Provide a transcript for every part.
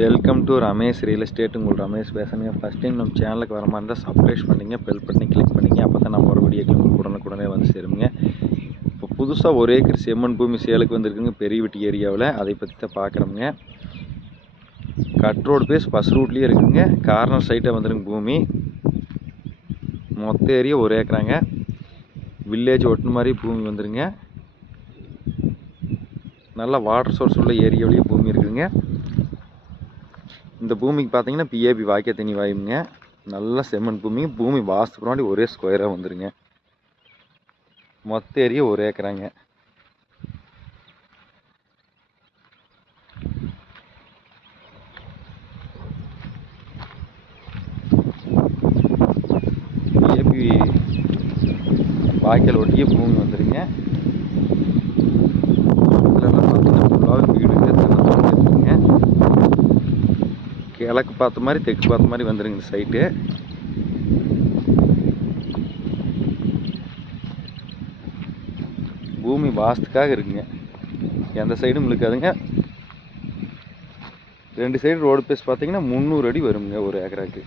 Welcome to Ramesh real estate. உங்கள் ரமேஷ் பேசுகிறேங்க. First time நம்ம சேனலுக்கு வர மாதிரி இருந்தால் சப்ஸ்கிரைப் பண்ணிங்க, பெல் பண்ணி கிளிக் பண்ணிங்க. அப்போ தான் நம்ம ஒரு வீடியோக்கள் உடனுக்குடனே வந்து சேருங்க. இப்போ புதுசாக 1 ஏக்கர் செம்மண் பூமி சேலுக்கு வந்துருக்குங்க பெரியவெட்டி ஏரியாவில். அதை பற்றி தான் பார்க்குறோமுங்க. கட் ரோடு பேஸ் பஸ் ரூட்லேயே இருக்குதுங்க. கார்னர் சைட்டாக வந்துருங்க பூமி. மொத்த ஏரியா 1 ஏக்கராங்க. வில்லேஜ் ஒட்டுன மாதிரி பூமி வந்துருங்க. நல்லா வாட்டர் சோர்ஸ் உள்ள ஏரியாவிலேயே பூமி இருக்குதுங்க. இந்த பூமிக்கு பார்த்தீங்கன்னா பிஏபி வாய்க்கா தண்ணி வாயுங்க. நல்ல செம்மண் பூமி. பூமி வாஸ்து பின்னாடி ஒரே ஸ்கொயராக வந்துருங்க. மொத்த ஏரியா 1 ஏக்கராங்க. பிஏபி வாய்க்கால் ஒட்டியே பூமி வந்துருங்க. இதெல்லாம் பார்த்தீங்கன்னா ஃபுல்லாகவே வீடு இருக்குங்க. கிழக்கு பார்த்த மாதிரி தெற்கு பார்த்த மாதிரி வந்துருங்க இந்த சைட்டு. பூமி வாஸ்துக்காக இருக்குங்க. எந்த சைடும் இருக்காதுங்க. 2 சைடு ரோடு பேஸ் பார்த்தீங்கன்னா 300 அடி வருங்க 1 ஏக்கராக்கு.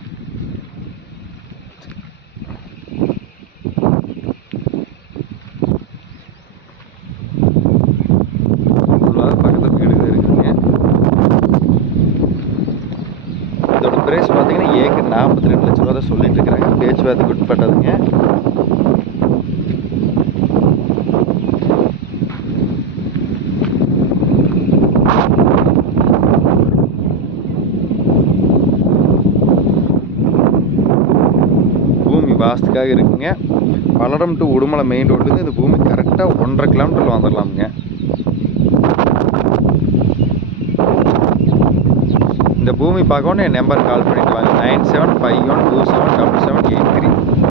ஃபுல்லாக பக்கத்தில் வீடு இருக்குதுங்க. இதோட பிரைஸ் பார்த்தீங்கன்னா ஏக்கர் 42 லட்ச ரூபா தான் சொல்லிட்டு இருக்கிறாங்க. பேச்சுவார்த்தைக்கு உட்பட்டதுங்க. பூமி வாஸ்துக்காக இருக்குங்க. பல்லடம் டு உடுமலை மெயின் ரோட்டுக்கு இந்த பூமி கரெக்டாக 1.5 கிலோமீட்டரில் வந்துடலாமுங்க. இந்த பூமி பார்க்கணும் என் நம்பர் கால் பண்ணிட்டு வாங்க. 9751277783.